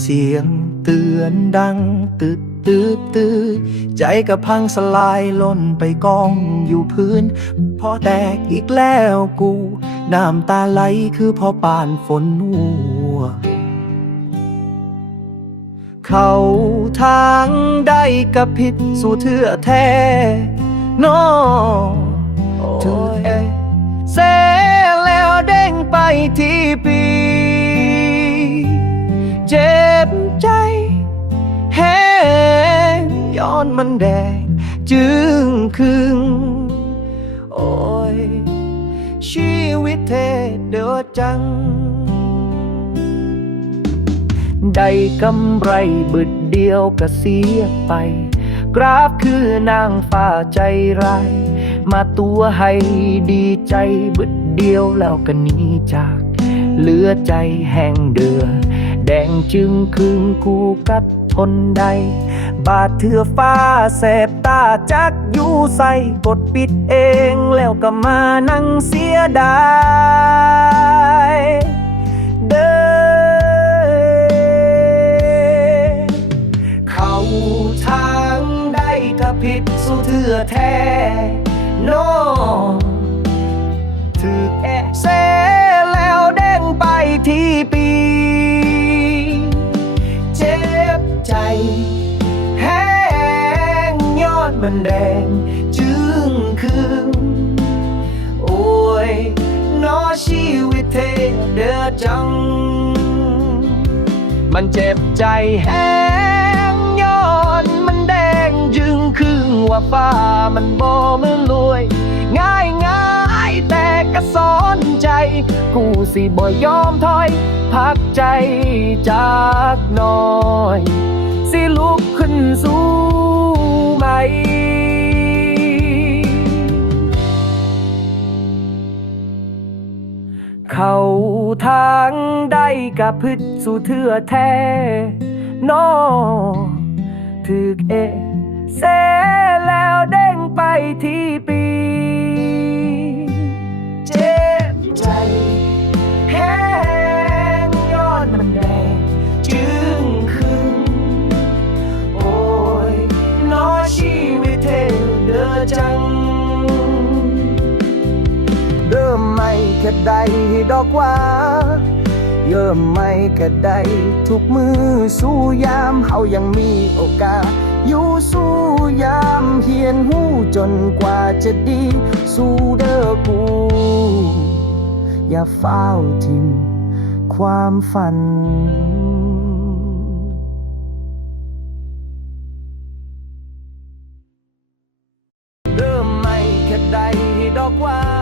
เสียงเตือนดังตืดตืดตืดใจกับพังสลายล่นไปกองอยู่พื้น พอแตกอีกแล้วกู น้ำตาไหลคือพอปานฝนหัวเขาทางได้กับผิดสู่เทือแท้นอถึงเอเซแล้วเด้งไปที่ปี มันแดงจึงคึง โอ้ย ชีวิตเทเดือจัง ได้กำไรบึดเดียวก็เสียไป กราฟคือนางฟ้าใจร้าย มาตัวให้ดีใจบึดเดียวแล้วก็หนีจากเหลือใจแห้งเดือ แดงจึงคืนกูกัดทนใด บาดเถื่อฟ้าแสบตาจักอยู่ใส่กดปิดเองแล้วก็มานั่งเสียดายเด้อเข้าทางได้ก็ผิดสู่เถื่อแท้โมันแดงจึงคืนโอ้ยนอชีวิตเทเดือจัง มันเจ็บใจแห้งย้อนมันแดงจึงครึ่งว่าฟ้ามันบ่มือรวย ง่ายง่ายแต่ก็สอนใจ กูสิบ่ยอมถอย พักใจจากน้อย สิลุกขึ้นสู้ เข้าทางได้กับพึดสู่เทือแท้นอถึกเอเซแล้วเด้งไปที่ปีเจ็บใจแห้งย้อนมันแดงจึงคืนโอ้ยนอชีวิตเทเดอจัง มไม่แค่ใดดอกว่าเริ่มไม่แค่ใดทุกมือสู้ยามเฮายังมีโอกาส อยู่สู้ยามเฮียนหูจนกว่าจะดี สู้เด้อกู อย่าเฝ้าทิมความฝันเริ่มไม่แค่ใดดอกว่า